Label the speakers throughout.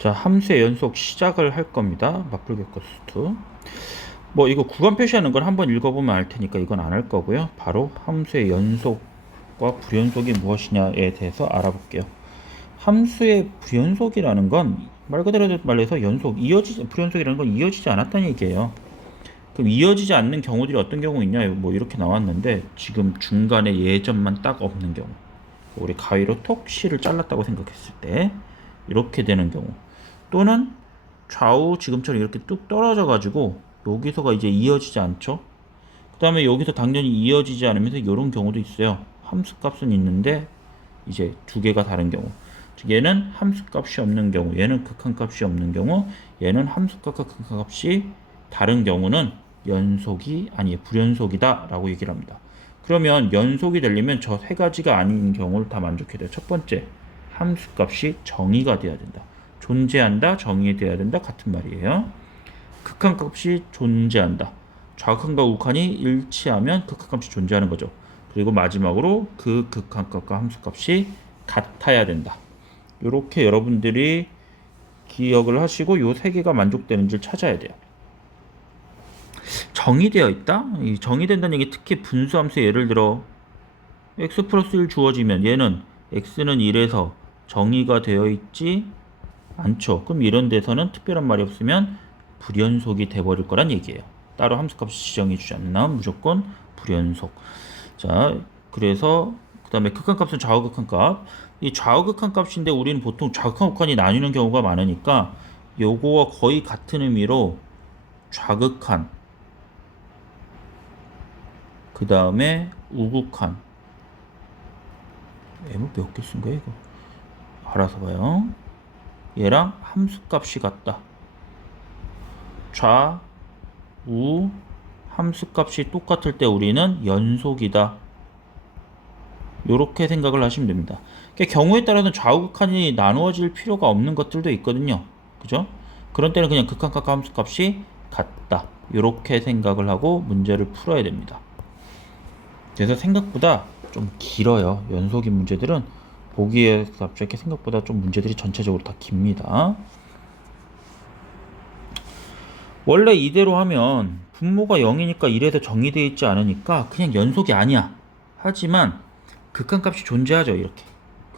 Speaker 1: 자, 함수의 연속 시작을 할 겁니다. 마플게커 수트. 뭐 이거 구간 표시하는 걸 한번 읽어보면 알 테니까 이건 안 할 거고요. 바로 함수의 연속과 불연속이 무엇이냐에 대해서 알아볼게요. 함수의 불연속이라는 건 말 그대로 말해서 연속, 이어지지 불연속이라는 건 이어지지 않았다는 얘기예요. 그럼 이어지지 않는 경우들이 어떤 경우 있냐? 뭐 이렇게 나왔는데 지금 중간에 예점만 딱 없는 경우. 우리 가위로 톡 C를 잘랐다고 생각했을 때 이렇게 되는 경우 또는 좌우 지금처럼 이렇게 뚝 떨어져 가지고 여기서가 이제 이어지지 않죠? 그 다음에 여기서 당연히 이어지지 않으면서 이런 경우도 있어요. 함수 값은 있는데 이제 두 개가 다른 경우. 즉 얘는 함수 값이 없는 경우 얘는 극한 값이 없는 경우 얘는 함수 값과 극한 값이 다른 경우는 연속이 아니 불연속이다 라고 얘기를 합니다. 그러면 연속이 되려면 저 세 가지가 아닌 경우를 다 만족해야 돼요. 첫 번째, 함수값이 정의가 돼야 된다. 존재한다, 정의돼야 된다 같은 말이에요. 극한 값이 존재한다. 좌극한과 우극한이 일치하면 극한 값이 존재하는 거죠. 그리고 마지막으로 그 극한 값과 함수 값이 같아야 된다. 이렇게 여러분들이 기억을 하시고 요세 개가 만족되는지를 찾아야 돼요. 정의되어 있다? 이 정의된다는 얘기 특히 분수함수 예를 들어 x 플러스 1 주어지면 얘는 x는 1에서 정의가 되어 있지 않죠. 그럼 이런 데서는 특별한 말이 없으면 불연속이 돼버릴 거란 얘기예요. 따로 함수값이 지정해 주지 않는 무조건 불연속. 자, 그래서 그 다음에 극한값은 좌우극한값. 이 좌우극한값인데 우리는 보통 좌극한 우극한이 나뉘는 경우가 많으니까 요거와 거의 같은 의미로 좌극한 그 다음에 우극한 M 몇개 쓴 거야 이거 알아서 봐요 얘랑 함수값이 같다. 좌, 우 함수값이 똑같을 때 우리는 연속이다. 이렇게 생각을 하시면 됩니다. 그러니까 경우에 따라서는 좌우극한이 나누어질 필요가 없는 것들도 있거든요. 그죠? 그런 때는 그냥 극한값과 함수값이 같다. 이렇게 생각을 하고 문제를 풀어야 됩니다. 그래서 생각보다 좀 길어요. 연속인 문제들은 보기에 갑자기 생각보다 좀 문제들이 전체적으로 다 깁니다. 원래 이대로 하면 분모가 0이니까 1에서 정의되어 있지 않으니까 그냥 연속이 아니야. 하지만 극한값이 존재하죠. 이렇게.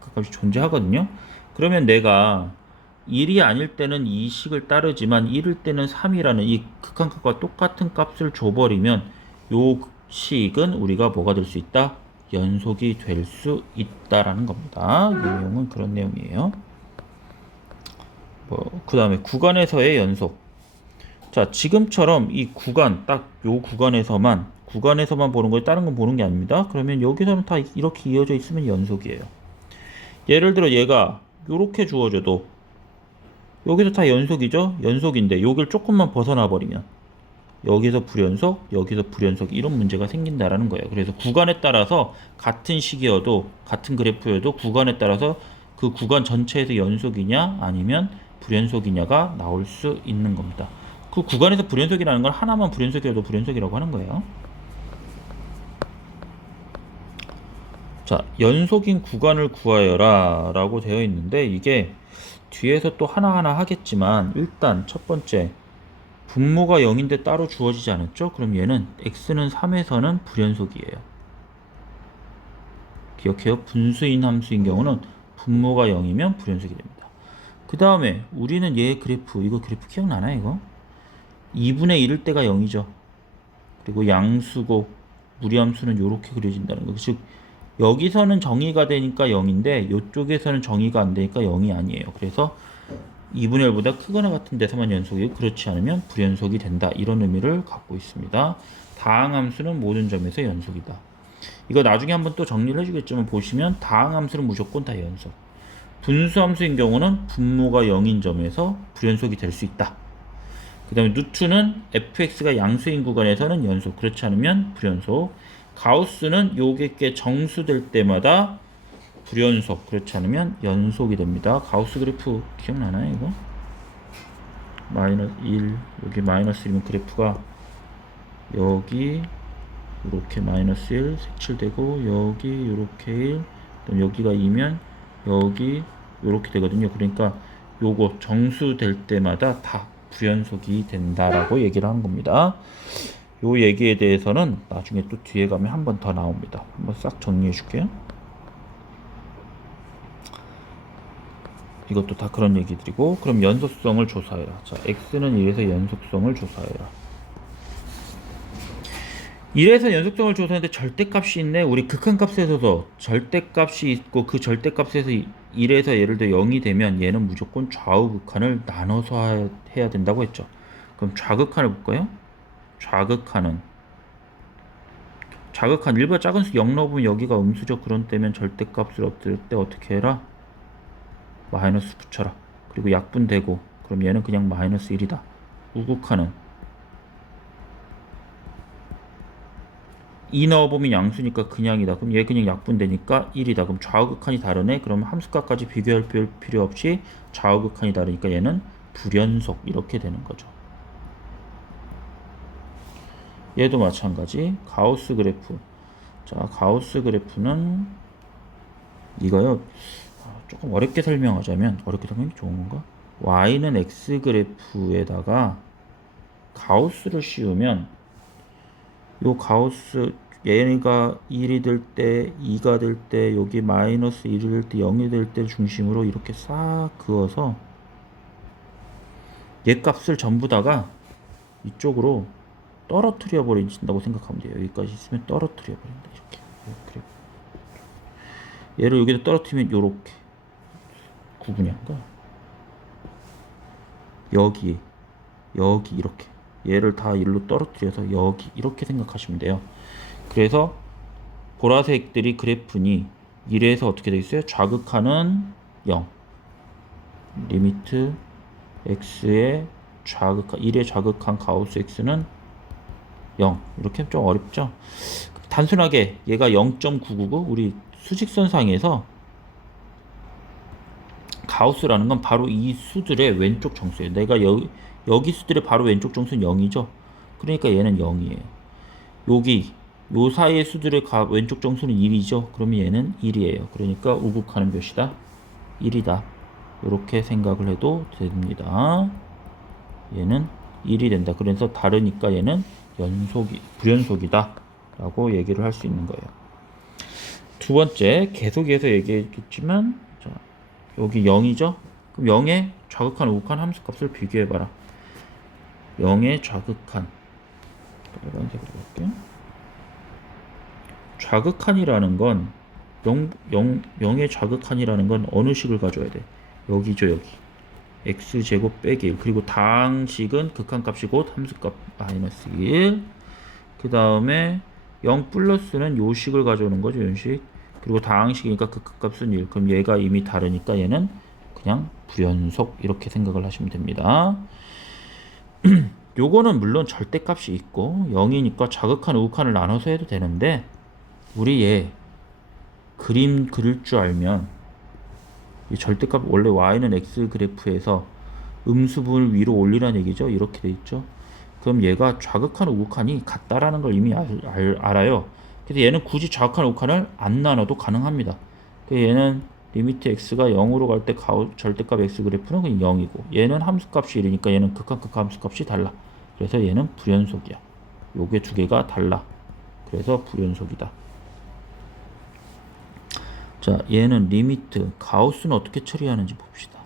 Speaker 1: 극한값이 존재하거든요. 그러면 내가 1이 아닐 때는 이 식을 따르지만 1일 때는 3이라는 이 극한값과 똑같은 값을 줘버리면 요 식은 우리가 뭐가 될 수 있다? 연속이 될 수 있다라는 겁니다. 이 내용은 그런 내용이에요. 뭐, 그 다음에 구간에서의 연속. 자, 지금처럼 이 구간, 딱 요 구간에서만, 구간에서만 보는 거예요. 다른 건 보는 게 아닙니다. 그러면 여기서는 다 이렇게 이어져 있으면 연속이에요. 예를 들어 얘가 요렇게 주어져도 여기서 다 연속이죠? 연속인데 여기를 조금만 벗어나 버리면 여기서 불연속, 여기서 불연속 이런 문제가 생긴다라는 거예요. 그래서 구간에 따라서 같은 시기여도 같은 그래프여도 구간에 따라서 그 구간 전체에서 연속이냐 아니면 불연속이냐가 나올 수 있는 겁니다. 그 구간에서 불연속이라는 건 하나만 불연속이어도 불연속이라고 하는 거예요. 자, 연속인 구간을 구하여라 라고 되어 있는데 이게 뒤에서 또 하나하나 하겠지만 일단 첫 번째 분모가 0인데 따로 주어지지 않았죠? 그럼 얘는 x는 3에서는 불연속이에요. 기억해요. 분수인 함수인 경우는 분모가 0이면 불연속이 됩니다. 그 다음에 우리는 얘 그래프, 이거 그래프 기억나나요? 이거? 2분의 1일 때가 0이죠. 그리고 양수고 무리함수는 이렇게 그려진다는 거. 즉 여기서는 정의가 되니까 0인데 이쪽에서는 정의가 안 되니까 0이 아니에요. 그래서 2분의 1보다 크거나 같은 데서만 연속이고 그렇지 않으면 불연속이 된다. 이런 의미를 갖고 있습니다. 다항함수는 모든 점에서 연속이다. 이거 나중에 한번 또 정리를 해주겠지만 보시면 다항함수는 무조건 다 연속. 분수함수인 경우는 분모가 0인 점에서 불연속이 될 수 있다. 그 다음에 누트는 fx가 양수인 구간에서는 연속, 그렇지 않으면 불연속. 가우스는 요게 정수될 때마다 불연속 그렇지 않으면 연속이 됩니다. 가우스 그래프 기억나나요 이거? 마이너스 1 여기 마이너스 1이면 그래프가 여기 이렇게 마이너스 1 색칠되고 여기 이렇게 1 그럼 여기가 2면 여기 이렇게 되거든요. 그러니까 요거 정수 될 때마다 다 불연속이 된다라고 얘기를 하는 겁니다. 요 얘기에 대해서는 나중에 또 뒤에 가면 한 번 더 나옵니다. 한번 싹 정리해 줄게요. 이것도 다 그런 얘기들이고 그럼 연속성을 조사해라. 자, x는 1에서 연속성을 조사해라. 1에서 연속성을 조사하는데 절대값이 있네. 우리 극한값에서도 절대값이 있고 그 절대값에서 1에서 예를 들어 0이 되면 얘는 무조건 좌우 극한을 나눠서 하- 해야 된다고 했죠. 그럼 좌극한을 볼까요? 좌극한은 좌극한 일보다 작은 수 0 넣으면 여기가 음수죠. 그런 때면 절대값을 얻을 때 어떻게 해라? 마이너스 붙여라. 그리고 약분되고 그럼 얘는 그냥 마이너스 1이다. 우극한은 2 넣어보면 양수니까 그냥이다. 그럼 얘 그냥 약분되니까 1이다. 그럼 좌우극한이 다르네. 그럼 함수값까지 비교할 필요 없이 좌우극한이 다르니까 얘는 불연속 이렇게 되는 거죠. 얘도 마찬가지. 가우스 그래프. 자, 가우스 그래프는 이거요. 아, 조금 어렵게 설명하자면 어렵게 설명이 좋은 건가? y는 x 그래프에다가 가우스를 씌우면 요 가우스 얘가 1이 될 때, 2가 될 때, 여기 마이너스 1이 될 때, 0이 될 때 중심으로 이렇게 싹 그어서 얘 값을 전부 다가 이쪽으로 떨어뜨려 버린다고 생각하면 돼요. 여기까지 있으면 떨어뜨려 버린다. 이렇게. 얘를 여기다 떨어뜨리면 요렇게 구분이 한 거야. 여기, 여기 이렇게. 얘를 다 일로 떨어뜨려서 여기 이렇게 생각하시면 돼요. 그래서 보라색들이 그래프니 1에서 어떻게 되겠어요? 좌극하는 0. 리미트 x의 좌극한 1의 좌극한 가우스 x는 0. 이렇게 좀 어렵죠? 단순하게 얘가 0.999 우리 수직선상에서 가우스라는 건 바로 이 수들의 왼쪽 정수예요. 내가 여기 여기 수들의 바로 왼쪽 정수는 0이죠. 그러니까 얘는 0이에요. 여기 요 사이의 수들의 가, 왼쪽 정수는 1이죠. 그러면 얘는 1이에요. 그러니까 우극하는 몇이다? 1이다. 이렇게 생각을 해도 됩니다. 얘는 1이 된다. 그래서 다르니까 얘는 연속이 불연속이다. 라고 얘기를 할 수 있는 거예요. 두 번째 계속해서 얘기했지만 자, 여기 0이죠? 그럼 0의 좌극한 우극한 함수값을 비교해봐라. 0의 좌극한 빨간색으로 볼게요. 좌극한이라는 건 0, 0, 0의 좌극한이라는 건 어느 식을 가져야 돼? 여기죠 여기 x제곱 빼기 1 그리고 다항식은 극한값이 곧 함수값 마이너스 1그 다음에 0 플러스는 요 식을 가져오는 거죠 요식 그리고 다항식이니까 극한값은 1 그럼 얘가 이미 다르니까 얘는 그냥 불연속 이렇게 생각을 하시면 됩니다 요거는 물론 절대값이 있고 0이니까 자극한 우극한을 나눠서 해도 되는데 우리 얘 그림 그릴 줄 알면 이 절대값 원래 y는 x 그래프에서 음수분을 위로 올리라는 얘기죠. 이렇게 돼 있죠. 그럼 얘가 좌극한 우극한이 같다라는 걸 이미 알, 알, 알아요. 그래서 얘는 굳이 좌극한 우극한을 안 나눠도 가능합니다. 그 얘는 리미트 x가 0으로 갈 때 절대값 x 그래프는 그냥 0이고 얘는 함수값이 1이니까 얘는 극한 극한 함수값이 달라. 그래서 얘는 불연속이야. 요게 두 개가 달라. 그래서 불연속이다. 자, 얘는 리미트 가우스는 어떻게 처리하는지 봅시다.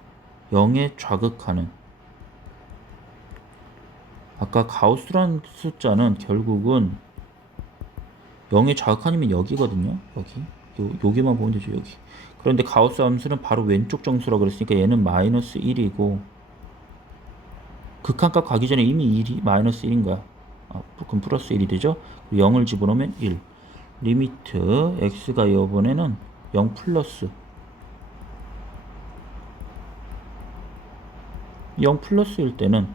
Speaker 1: 0에 좌극하는 아까 가우스란 숫자는 결국은 0의 좌극한이면 여기거든요. 여기. 요, 여기만 보면 되죠, 여기. 그런데 가우스 함수는 바로 왼쪽 정수라 그랬으니까 얘는 마이너스 1이고 극한값 가기 전에 이미 1이 마이너스 1인 거야. 아, 그럼 플러스 1이 되죠? 0을 집어넣으면 1. 리미트 x가 이번에는 0 플러스 0 플러스일 때는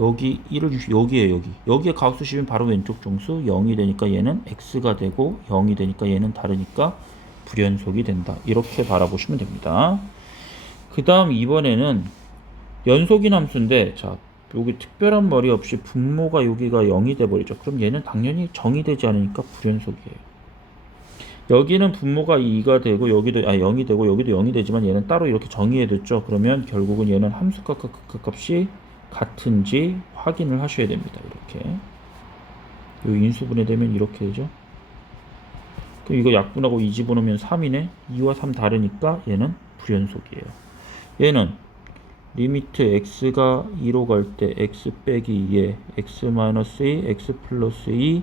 Speaker 1: 여기 1을 주시 여기에 여기. 여기에 가우스 씌면 바로 왼쪽 정수 0이 되니까 얘는 x가 되고 0이 되니까 얘는 다르니까 불연속이 된다. 이렇게 바라보시면 됩니다. 그 다음 이번에는 연속인 함수인데 자 여기 특별한 머리 없이 분모가 여기가 0이 돼 버리죠. 그럼 얘는 당연히 정의되지 않으니까 불연속이에요. 여기는 분모가 2가 되고 여기도 아 0이 되고 여기도 0이 되지만 얘는 따로 이렇게 정의해뒀죠. 그러면 결국은 얘는 함수값과 극값이 같은지 확인을 하셔야 됩니다. 이렇게 요 인수분해 되면 이렇게 되죠. 그럼 이거 약분하고 2 집어넣으면 3이네. 2와 3 다르니까 얘는 불연속이에요. 얘는 리미트 x가 2로 갈 때 x 빼기 2에 x 마이너스 2, x 플러스 2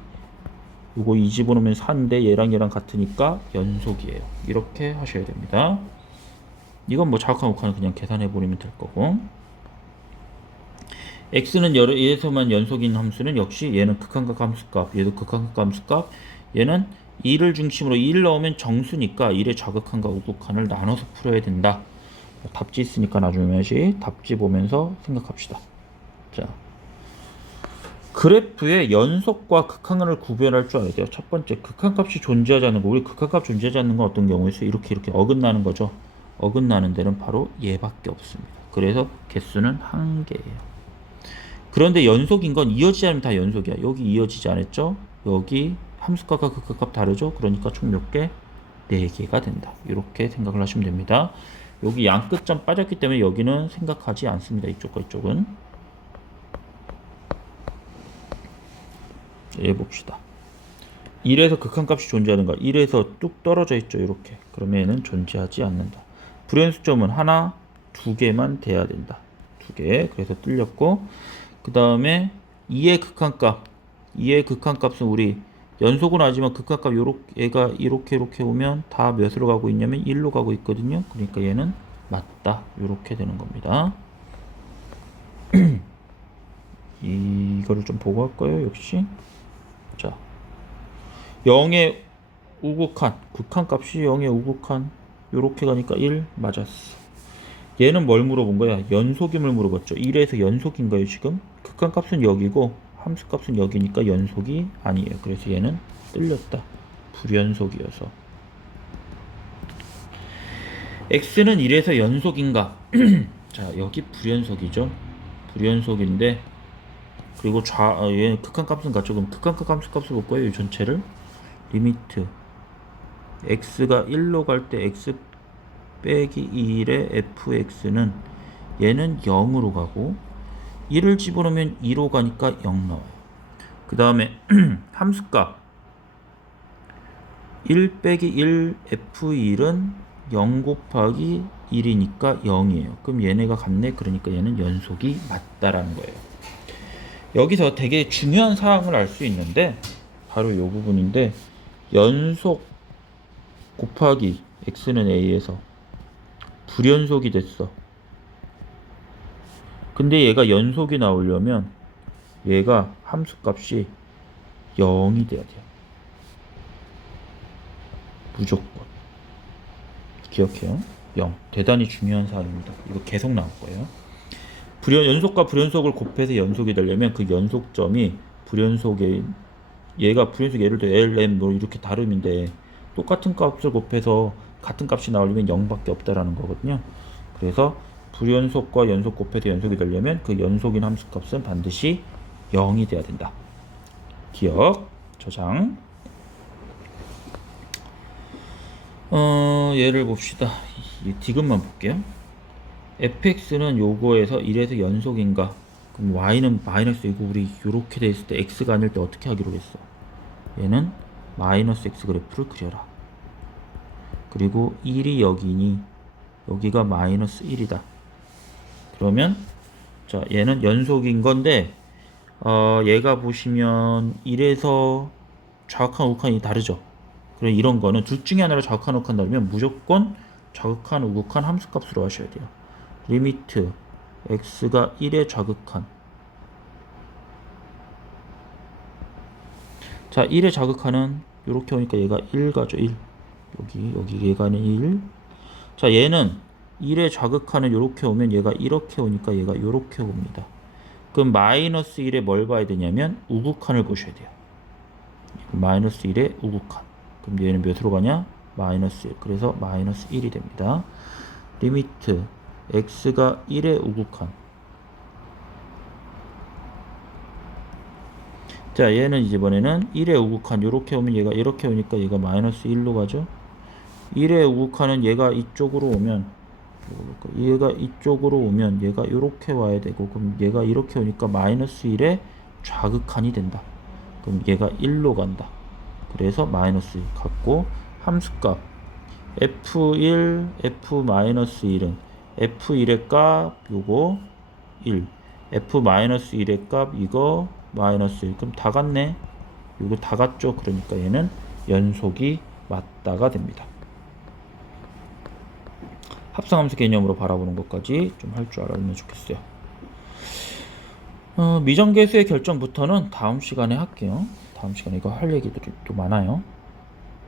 Speaker 1: 요거 2 집어넣으면 4인데 얘랑 얘랑 같으니까 연속이에요. 이렇게 하셔야 됩니다. 이건 뭐 자극한 욱하는 그냥 계산해 버리면 될 거고 x는 여러 얘에서만 연속인 함수는 역시 얘는 극한각 함수값 얘도 극한각 함수값 얘는 2를 중심으로 2를 넣으면 정수니까 1의 좌극한과 우극한을 나눠서 풀어야 된다. 답지 있으니까 나중에 시 답지 보면서 생각합시다. 자, 그래프의 연속과 극한을 구별할 줄 알아야 돼요. 첫 번째, 극한값이 존재하지 않는 거. 우리 극한값 존재하지 않는 건 어떤 경우에서 이렇게 이렇게 어긋나는 거죠. 어긋나는 데는 바로 얘밖에 없습니다. 그래서 개수는 한 개예요. 그런데 연속인 건 이어지지 않으면 다 연속이야. 여기 이어지지 않았죠? 여기 함수값과 극한값 다르죠? 그러니까 총 몇 개? 네 개가 된다. 이렇게 생각을 하시면 됩니다. 여기 양끝점 빠졌기 때문에 여기는 생각하지 않습니다. 이쪽과 이쪽은. 예 봅시다. 1에서 극한값이 존재하는가? 1에서 뚝 떨어져 있죠. 이렇게. 그러면 얘는 존재하지 않는다. 불연수점은 하나, 두 개만 돼야 된다. 두 개. 그래서 뚫렸고 그 다음에 2의 극한값. 2의 극한값은 우리 연속은 하지만 극한값 요렇게 얘가 이렇게 이렇게 오면 다 몇으로 가고 있냐면 1로 가고 있거든요. 그러니까 얘는 맞다. 요렇게 되는 겁니다. 이거를 좀 보고 할까요? 역시. 자. 0의 우극한, 극한값이 0의 우극한 요렇게 가니까 1 맞았어. 얘는 뭘 물어본 거야? 연속임을 물어봤죠. 1에서 연속인가요, 지금? 극한값은 여기고 함수값은 여기니까 연속이 아니에요. 그래서 얘는 뜰렸다. 불연속이어서. x는 1에서 연속인가? 자, 여기 불연속이죠. 불연속인데 그리고 좌 어, 얘 극한값은 같죠. 그럼 극한값 함수값을 볼 거예요. 이 전체를 리미트 x가 1로 갈 때 x 빼기 1의 fx는 얘는 0으로 가고 1을 집어넣으면 2로 가니까 0 나와요. 그 다음에 함수값 1 빼기 1 f1은 0 곱하기 1이니까 0이에요. 그럼 얘네가 같네. 그러니까 얘는 연속이 맞다라는 거예요. 여기서 되게 중요한 사항을 알 수 있는데 바로 이 부분인데 연속 곱하기 x는 a에서 불연속이 됐어. 근데 얘가 연속이 나오려면 얘가 함수값이 0이 돼야 돼요. 무조건. 기억해요. 0. 대단히 중요한 사항입니다. 이거 계속 나올 거예요. 불연, 연속과 불연속을 곱해서 연속이 되려면 그 연속점이 불연속에 얘가 불연속 예를 들어 L, M 뭐 이렇게 다름인데 똑같은 값을 곱해서 같은 값이 나오려면 0밖에 없다라는 거거든요. 그래서 불연속과 연속 곱해서 연속이 되려면 그 연속인 함수값은 반드시 0이 돼야 된다. 기억, 저장. 어, 예를 봅시다. 이 디귿만 볼게요. fx는 요거에서 1에서 연속인가? 그럼 y는 마이너스 이고 우리 요렇게 돼 있을 때 x가 아닐 때 어떻게 하기로 했어? 얘는 마이너스 x 그래프를 그려라. 그리고 1이 여기니 여기가 마이너스 1이다. 그러면 자 얘는 연속인 건데 어, 얘가 보시면 1에서 좌극한 우극한이 다르죠. 그래 이런 거는 둘 중에 하나로 좌극한 우극한 다르면 무조건 좌극한 우극한 함수값으로 하셔야 돼요. 리미트 x가 1의 좌극한 자 1의 좌극한은 이렇게 오니까 얘가 1 가죠 1 여기 여기 얘가는 1. 자 얘는 1의 좌극하는 이렇게 오면 얘가 이렇게 오니까 얘가 이렇게 옵니다. 그럼 마이너스 1에 뭘 봐야 되냐면 우극한을 보셔야 돼요. 마이너스 1의 우극한. 그럼 얘는 몇으로 가냐? 마이너스 1. 그래서 마이너스 1이 됩니다. 리미트 x가 1의 우극한. 자, 얘는 이번에는 1의 우극한 이렇게 오면 얘가 이렇게 오니까 얘가 마이너스 1로 가죠. 1의 우극한은 얘가 이쪽으로 오면 얘가 이쪽으로 오면 얘가 이렇게 와야 되고 그럼 얘가 이렇게 오니까 마이너스 1의 좌극한이 된다. 그럼 얘가 1로 간다. 그래서 마이너스 1 갖고 함수값. F1, f-1은 f1의 값 요거 1 f-1의 값 이거 마이너스 1 그럼 다 같네. 이거 다 같죠. 그러니까 얘는 연속이 맞다가 됩니다 합성함수 개념으로 바라보는 것까지 좀 할 줄 알았으면 좋겠어요. 어, 미정계수의 결정부터는 다음 시간에 할게요. 다음 시간에 이거 할 얘기들이 또 많아요